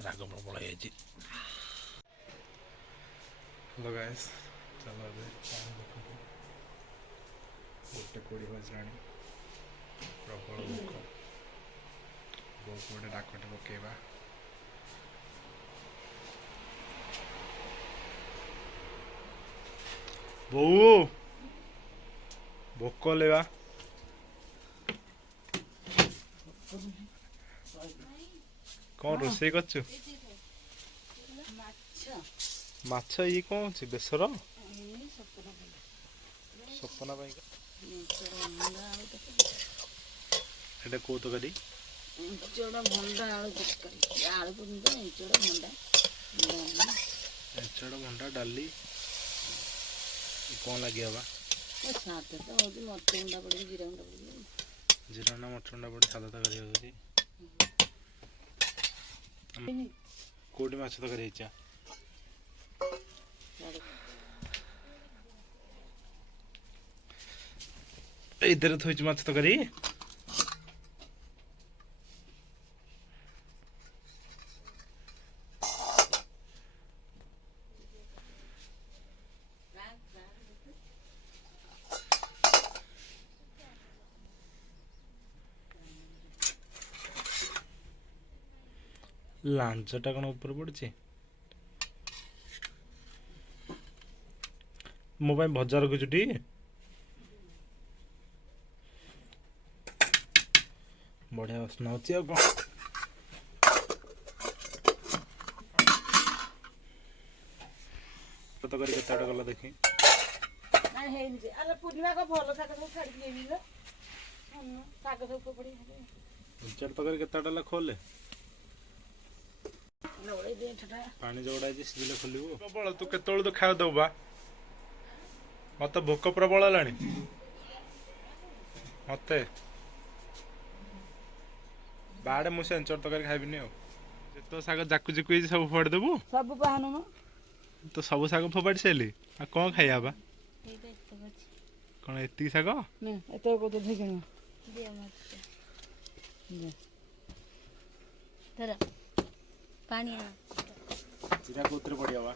ରାଗ ପ୍ରବଳ ହେଇଯାଇଛି। ହ୍ୟାଲୋ ଗାଇସ୍, ଚାଲ ଏବେ ପାଣି ଦେଖନ୍ତୁ 1:20 ବାଜିଲାଣି। ପ୍ରବଳ ଭୋକ। ବୋଉକୁ ଗୋଟେ ଡାକଟେ ପକେଇବା। ବୋଉ ଭୋକ ହେଲେ ବା। କ'ଣ ରୋଷେଇ କରୁଛୁ? ମାଛ। ଇଏ କ'ଣ ଅଛି ବେସର? ସପନା ପାଇଁ ଏଇଟା କୋଉ ତରକାରୀ? ଭଣ୍ଡା ଆଳୁ ତରକାରୀ। ଆଳୁ ଏଞ୍ଚଡ଼ ଭଣ୍ଡା ଡାଲି। କ'ଣ ଲାଗିବ ବା? ସାଧା ତ ହଉଛି ମରିଚ ଗୁଣ୍ଡା ପଡ଼ିକି ଜିରା ଗୁଣ୍ଡା ପଡ଼ିକି। ଜିରା ଗୁଣ୍ଡା ମରିଚ ଗୁଣ୍ଡା ପଡ଼ି ସାଧା ତରକାରୀ ହେଉଛି। କୋଉଠି ମାଛ ତରକାରୀ ହେଇଛି? ଏଇଥିରେ ଥୋଇଛି ମାଛ ତରକାରୀ। ଲାଞ୍ଜଟା କ'ଣ ଉପରେ ପଡିଛି? ମୋ ପାଇଁ ଭଜା ରଖିଛୁ ଟି? ବଢିଆ ବାସ୍ନା ହଉଛି। ଆଉ କ'ଣ ତରକାରୀ କେତେ ବାଟ ଗଲା ଦେଖି? ତରକାରୀ କେତେ ବାଟ ହେଲା ଖୋଲେ। ପାଣି ଯୋଉଟା ହେଇଛି ସିଝିଲେ ଖୋଲିବୁ। ପ୍ରବଳ ତୁ କେତେବେଳୁ ତ ଖାଇବା ଦବୁ ବା? ମତେ ଭୋକ ପ୍ରବଳ ହେଲାଣି। ମତେ ବାଡେ ମୁଁ ସେ ଏଞ୍ଚଡ଼ ତରକାରୀ ଖାଇବିନି। ଆଉ ଯେତେ ଶାଗ ଜାକୁ ଜାକୁ ହେଇଛି ସବୁ ଫୋପାଡ଼ି ଦେବୁ? ସବୁ ବାହାନ ତ ସବୁ ଶାଗ ଫୋପାଡ଼ି ସାରିଲି। ଆଉ କ'ଣ ଖାଇବା ବା? କ'ଣ ଏତିକି ଶାଗ? ପାଣି ଜିରା କୋଉଥିରେ ପଡ଼ିବ ବା?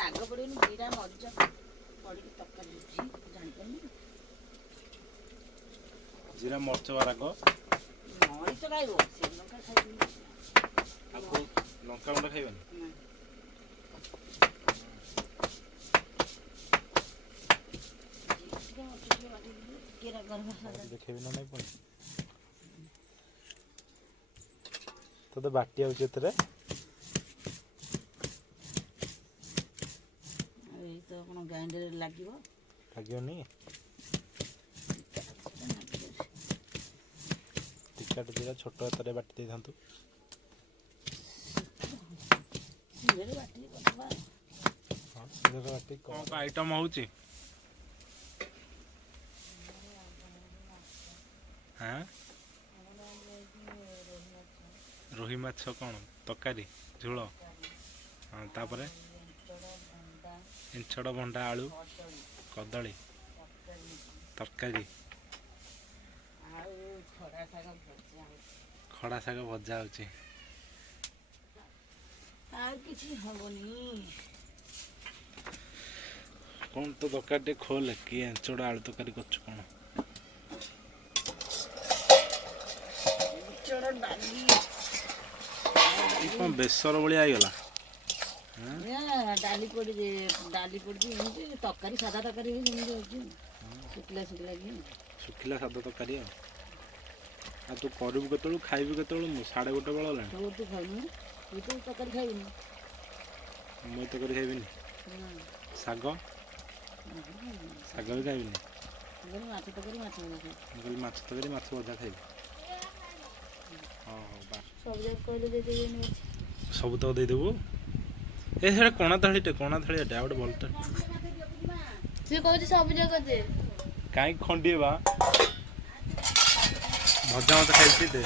ରାଗ ପଡ଼ିବନି। ଜିରା ମରିଚ ପଡ଼ିକି ତରକାରୀ ହେଉଛି, ଜାଣିପାରୁନି। ଜିରା ମରିଚ ବା ରାଗ। ମରିଚ ଖାଇବ, ସେ ଲଙ୍କା ଖାଇବନି। ଆଉ କୋଉ ଲଙ୍କା ଗୁଣ୍ଡ ଖାଇବନି? ଦେଖେଇବି ନା ନାଇଁ ପୁଣି? ତତେ ବାଟି ଆଉଛି ଏଥିରେ। ଏଇ ତ କ'ଣ ଗ୍ରାଇଣ୍ଡରରେ ଲାଗିବ? ଲାଗିବନି? ଟିକାଟେ ଜିରା ଛୋଟ ହାତରେ ବାଟି ଦେଇଥାନ୍ତୁ। କ'ଣ ଆଇଟମ୍ ହଉଛି? ରୋହି ମାଛ କ'ଣ ତରକାରୀ ଝୋଳ? ହଁ, ତାପରେ ଏଞ୍ଚଡ଼ ଭଣ୍ଡା ଆଳୁ କଦଳୀ ତରକାରୀ। ଖଡ଼ା ଶାଗ ଭଜା ହଉଛି। ଆଉ କିଛି ହବନି। କ'ଣ ତ ତରକାରୀ ଟିକେ ଖୋଲେ। କି ଏଞ୍ଚଡ଼ ଆଳୁ ତରକାରୀ କରୁଛୁ କ'ଣ? କ'ଣ ବେସର ଭଳିଆ ହେଇଗଲା? ଡାଲି ପଡ଼ିଛି ଏମିତି ତରକାରୀ, ସାଧା ତରକାରୀ ବି ଯେମିତି ହେଉଛି। ଶୁଖିଲା ଶୁଖିଲା ସାଧା ତରକାରୀ। ଆଉ ତୁ କରିବୁ କେତେବେଳୁ, ଖାଇବୁ କେତେବେଳୁ? ମୁଁ 1:30 ବେଳ ହେଲାଣି। ତୁ ଖାଇବୁନି? ତୁ ତ ତରକାରୀ ଖାଇବୁନି। ମୁଁ ତରକାରୀ ଖାଇବିନି। ଶାଗ ବି ଖାଇବିନି। ମାଛ ତରକାରୀ ମାଛ ଭଜା ଖାଇବି। ମୁଁ କହିଲି ମାଛ ତରକାରୀ ମାଛ ଭଜା ଖାଇବି। ହଁ ହଉ ବା। ସବୁ ଯାକ କହିଲେ ଦେଇଦେବି। ସବୁ ତକ ଦେଇଦେବୁ? ଏ ସେଇଟା କଣା ଥାଳିଟେ ଆଉ ଗୋଟେ ଭଲଟେ। ସିଏ କହୁଛି ସବୁ ଯାକ ଦେ। କାହିଁକି ଖଣ୍ଡିଏ ବା? ଭଜା ମତେ ଖାଇଛି ଦେ।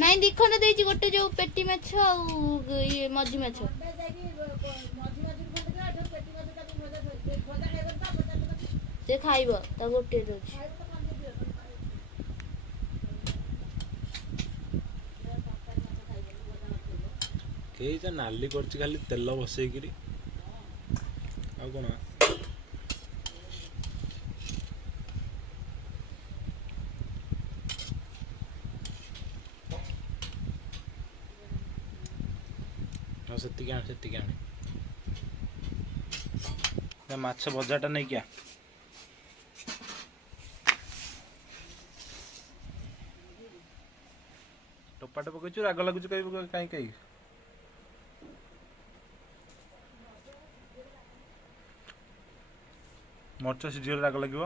ନାଇଁ ଦିଖଣ୍ଡ ଦେଇଛି, ଗୋଟେ ଯୋଉ ପେଟି ମାଛ ଆଉ ଇଏ ମଝି ମାଛ। ସେ ଖାଇବ, ତା ଗୋଟିଏ ଦଉଛି। ଏଇଟା ନାଲି କରୁଛି ଖାଲି ତେଲ ବସେଇକିରି ଆଉ କ'ଣ ଆଉ ସେତିକି ଆଣେ ମାଛ ଭଜାଟା ନେଇକି ଆ ଟୋପାଟେ ପକେଇଛୁ ରାଗ ଲାଗୁଛି କାହିଁ ମରିଚ ସିଝିଗଲେ ରାଗ ଲାଗିବ।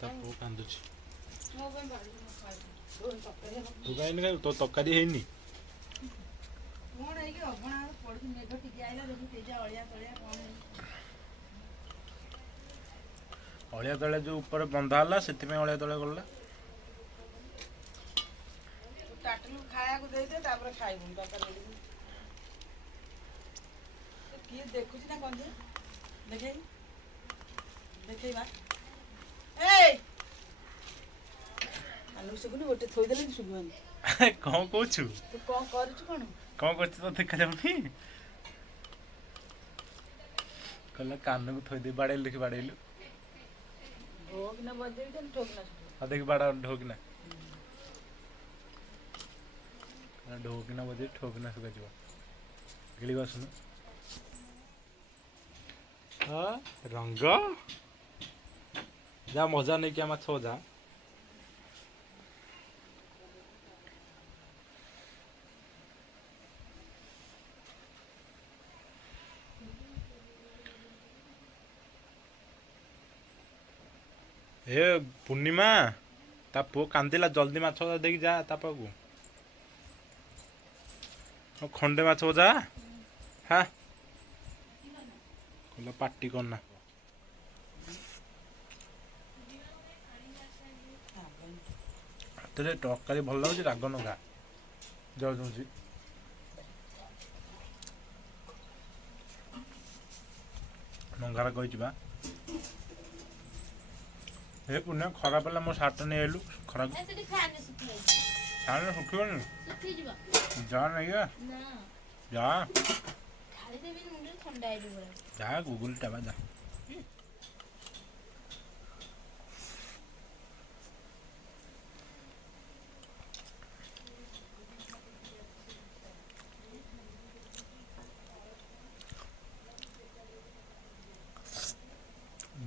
ତା ପୁଅ କାନ୍ଦୁଛି। ତୁ କାହିଁକି ଖାଇବୁ? ତୋ ତରକାରୀ ହେଇନି। ଅଳିଆ ତଳେ ଯୋଉ ଉପରେ ବନ୍ଧା ହେଲା ସେଥିପାଇଁ ଅଳିଆ ତଳେ ଗଲା। ଖାଇବାକୁ ଦେଇଦେ ତାପରେ ଖାଇବୁ। କିଏ ଦେଖୁଛି ନା କଣ ଦେଖେଇବା ଶୁଭୁନି ଗୋଟେ ଥୋଇଦେଲେ ଶୁଭୁନି। କ'ଣ କହୁଛୁ? ତୁ କ'ଣ କରୁଛୁ? କ'ଣ କରୁଛୁ ତ ଦେଖାଯାଉନି? କହିଲା କାନକୁ ଥୋଇଦେଇ ବାଡ଼େଇଲୁ କି ବାଡ଼େଇଲୁ? ଢୋକିନା ବଜେଇକି ଠୋକିନା ଆଉ ଦେଖି ବାଡ଼ା ଢୋକିନା ଢୋକିନା ବଜେଇ ଠୋକିନା ଶୁକାଯିବ। ଗିଳିବ ଆସୁନୁ। ରଙ୍ଗ ଯା ମଜା ନେଇକି ମାଛ ଭଜା। ଏ ପୂର୍ଣ୍ଣିମା ତା ପୁଅ କାନ୍ଦିଲା, ଜଲ୍ଦି ମାଛ ଭଜା ଦେଇକି ଯା ତା ପାଖକୁ। ଖଣ୍ଡେ ମାଛ ଭଜା ହଁ କହିଲା ପାଟି କରନା। ହାତରେ ତରକାରୀ ଭଲ ଲାଗୁଛି, ରାଗ ନଗା ଯାଉଛି। ନଙ୍ଗାରା କହିଛି ବା। ଏ ପୁଣ୍ୟ ଖରାପ ହେଲା, ମୋ ସାର୍ଟ ନେଇ ଆଇଲୁ। ଖରାପ ଶୁଖିବନି। ଯା ନେଇଆ ଯା ଗୁଗୁଲଟା ବା ଯା।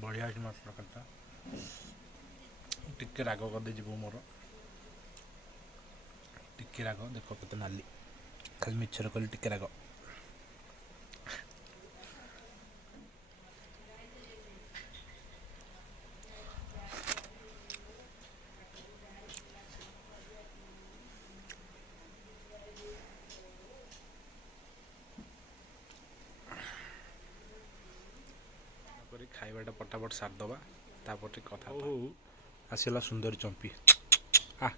ବଢ଼ିଆ ଅଛି ମାଛ ତରକାରୀଟା। ଟିକେ ରାଗ କରିଦେଇଯିବୁ ମୋର, ଟିକେ ରାଗ। ଦେଖ କେତେ ନାଲି, ଖାଲି ମିଛରେ କହିଲି ଟିକେ ରାଗ। ଖାଇବାଟା ପଟାପଟ ସାରିଦେବା, ତାପରେ ଟିକେ କଥା ହଉ। ଆସିଲା ସୁନ୍ଦରୀ ଚମ୍ପି। ଖା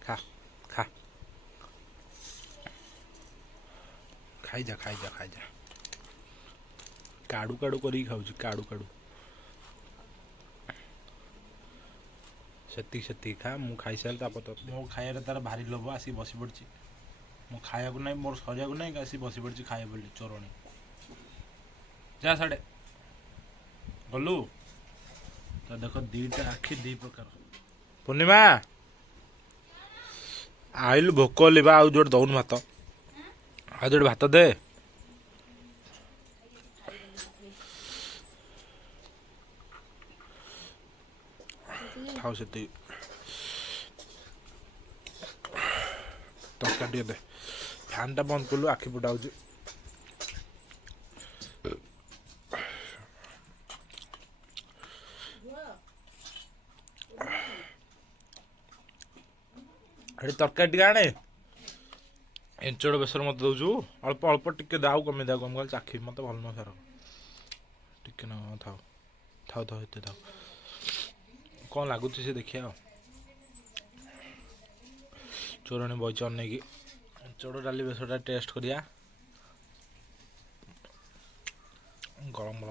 ଖାଇଯା କାଡ଼ୁ କରିକି ଖାଉଛି। କାଡ଼ୁ ସେତିକି ଖା। ମୁଁ ଖାଇସାରିଲି, ତାପରେ ମୋ ଖାଇବାରେ ତାର ଭାରି ଲୋଭ। ଆସିକି ବସି ପଡ଼ିଛି। ମୁଁ ଖାଇବାକୁ ନାହିଁ, ମୋର ସରିବାକୁ ନାହିଁ, ଆସିକି ବସି ପଡ଼ିଛି ଖାଇବ ବୋଲି। ଚୋରଣୀ ଯା ସାଡ଼େ ଗଲୁ ତ। ଦେଖ ଦିଟା ଆଖି ଦି ପ୍ରକାର। ପୂର୍ଣ୍ଣିମା ଆଇଲୁ, ଭୋକ ହେଲି ବା। ଆଉ ଯୋଉଟେ ଦଉନୁ ଭାତ, ଆଉ ଯୋଉଟେ ଭାତ ଦେ। ଥାଉ ସେତିକି। ତରକାରୀ ଟିକେ ଦେ। ଫ୍ୟାନ୍ଟା ବନ୍ଦ କଲୁ, ଆଖି ଫୁଟା ହେଉଛି। ଏଠି ତରକାରୀ ଟିକେ ଆଣେ। ଏଞ୍ଚଡ଼ ବେସର ମୋତେ ଦେଉଛୁ। ଅଳ୍ପ ଟିକେ ଦାଉ କମେଇ ଦାଉ, କମ କହିଲେ ଚାଖି। ମୋତେ ଭଲ ନୁହଁ ସାର। ଟିକେ ନା ଥାଉ ଏତେ ଥାଉ। କ'ଣ ଲାଗୁଛି ସେ ଦେଖିବା ଆଉ। ଚୋରଣୀ ବଇଚ ଅନେଇକି। ଏଞ୍ଚଡ଼ ଡାଲି ବେସରଟା ଟେଷ୍ଟ କରିବା। ଗରମ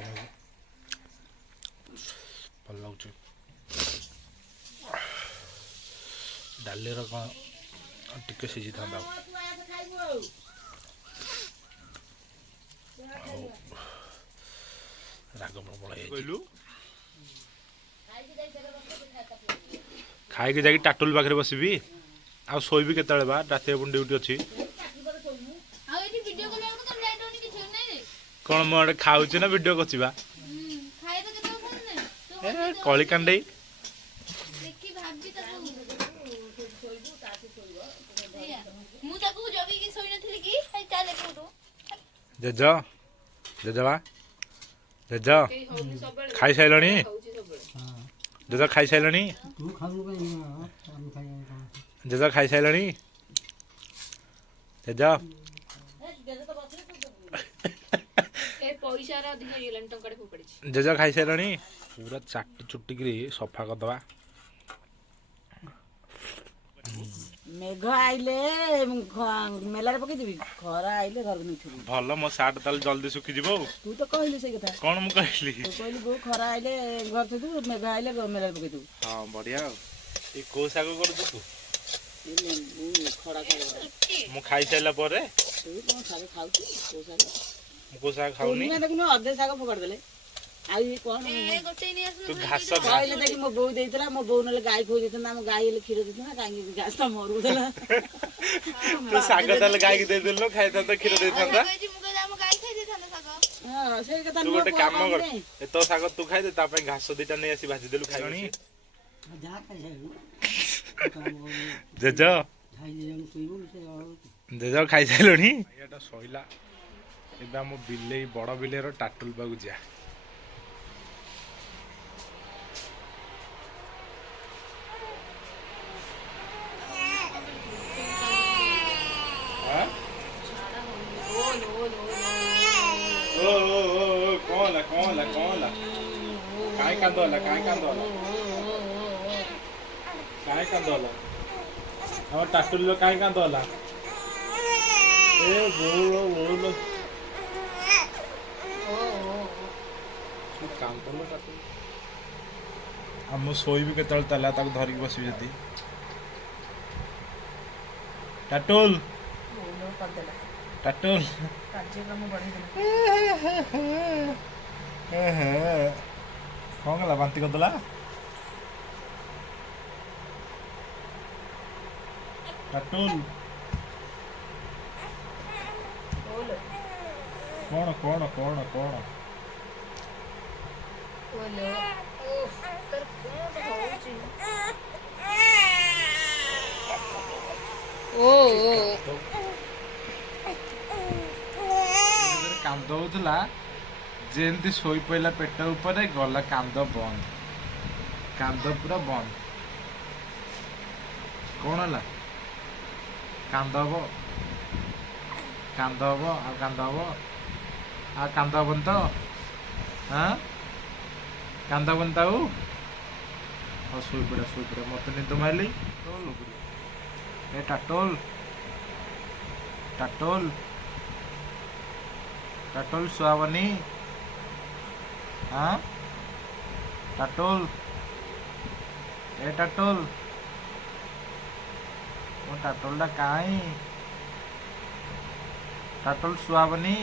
ଭଲ ଲାଗୁଛି। ଡାଲିର କ'ଣ ଟିକେ ସିଝିଥାନ୍ତା ରାଗ ପ୍ରବଳ ହେଇଯାଇଛି। ଖାଇକି ଯାଇକି ଟାଟୁଲ ପାଖରେ ବସିବି ଆଉ ଶୋଇବି କେତେବେଳେ ବା ରାତିରେ ପୁଣି ଡ୍ୟୁଟି ଅଛି। କ'ଣ ମୁଁ ଗୋଟେ ଖାଉଛି ନା ଭିଡ଼ିଓ କରୁଛି ବା କଳି କାଣ୍ଡେଇ। ଜେଜ ଜେଜବା ଜେଜ ଖାଇସାରିଲଣି? ଜେଜ ଖାଇସାରିଲଣି? ଜେଜ ଖାଇସାରିଲଣି? ଜେଜ ଜେଜ ଖାଇସାରିଲଣି? ପୁରା ଚାଟି ଚୁଟିକିରି ସଫା କରିଦବା। ମେଘ ଆଇଲେ ମେଲାରେ ପକେଇଦେବି, ଖରା ଆଇଲେ ଘରକୁ ନେଇଥିବି। ଭଲ, ମୋ ସାର୍ଟ ତାହେଲେ ଜଲ୍ଦି ଶୁଖିଯିବ ଆଉ। ତୁ ତ କହିଲୁ ସେଇ କଥା। କ'ଣ ମୁଁ କହିଲି? ତୁ କହିଲୁ ବୋଉ ଖରା ଆଇଲେ ଘର ଥୋଇଦେବୁ, ମେଘ ଆଇଲେ ମେଲାରେ ପକେଇଦେବୁ। ହଁ ବଢ଼ିଆ ଆଉ। ଏ କୋଉ ଶାଗ କରୁଛୁ ତୁ? ଖଡ଼ା ଶାଗ। ମୁଁ ଖାଇସାରିଲା ପରେ ତୁ କ'ଣ ଶାଗ ଖାଉଛୁ? କୋଉ ଶାଗ? ମୁଁ କୋଉ ଶାଗ ଖାଉନି। ଦେଖୁନୁ ଅଧେ ଶାଗ ଫୋପାଡ଼ି ଦେଲେ। ଆଉ ଇଏ କ'ଣ ତୁ ଘାସ କହିଲେ ଦେଖି ମୋ ବୋଉ ଦେଇଥିଲା, ମୋ ବୋଉ ନହେଲେ ଗାଈ ଖୋଇ ଦେଇଥାନ୍ତା, ଆମ ଗାଈ ହେଲେ କ୍ଷୀର ଦେଇଥାନ୍ତା, କାହିଁକି ଘାସ ମରୁଥିଲା। ତୁ ଶାଗ ତାହେଲେ ଗାଈକି ଦେଇଦେଲୁ, ଖାଇଥାନ୍ତା, କ୍ଷୀର ଦେଇଥାନ୍ତା। ସେଇ କଥା। ତୁ ଗୋଟେ କାମ କର, ତୋ ଶାଗ ତୁ ଖାଇଦେ, ତା ପାଇଁ ଘାସ ଦିଟା ନେଇ ଆସି ଭାଜିଦେଲୁ, ଖାଇବନି। ଜେଜ ଜେଜ ଖାଇସାରିଲଣି? ଏଇଟା ସଇଲା। ଏବେ ଆମ ବିଲେଇ ବଡ଼ ବିଲେଇର ଟାଟୁଲ ପାଖକୁ ଯିବା। କ'ଣ ହେଲା? କାଇଁ କାନ୍ଦ ହେଲା? ଆମ ଟାଟୁଲିର କାଇଁ କାନ୍ଦ ହେଲା? ଏ ବୋଉଲ କାନ୍ଦଲ ଟାଟୁଲି। ଆଉ ମୁଁ ଶୋଇବି କେତେବେଳେ ତାହେଲେ ତାକୁ ଧରିକି ବସିବି ଯଦି? ଟାଟୁଲ ଟାଟୁଲ କ'ଣ ହେଲା? ବାନ୍ତି କରିଦେଲା? ଟାଟୁଲ କ'ଣ? କାନ୍ଦ ହଉଥିଲା, ଯେମିତି ଶୋଇପଇଲା ପେଟ ଉପରେ ଗଲା କାନ୍ଦ ବନ୍ଦ, କାନ୍ଦ ପୁରା ବନ୍ଦ। କ'ଣ ହେଲା? କାନ୍ଦ ହବ ଆଉ କାନ୍ଦ ହବନି ତ? ହଁ କାନ୍ଦ ହବନି ତ ଆଉ? ହଉ ଶୋଇପଡ଼, ମତେ ନିଦ ମାଇଲି। ଏ ଟାଟୁଲ ଶୁଆବନି? ହଁ ଟାଟୁଲ, ଏ ଟାଟୁଲ, ମୋ ଟାଟୁଲଟା କାଇଁ? ଟାଟୁଲ ଶୁଆବନି?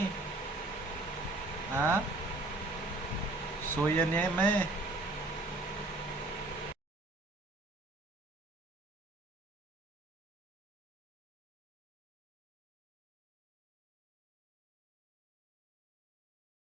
हाँ सोइए नहीं मैं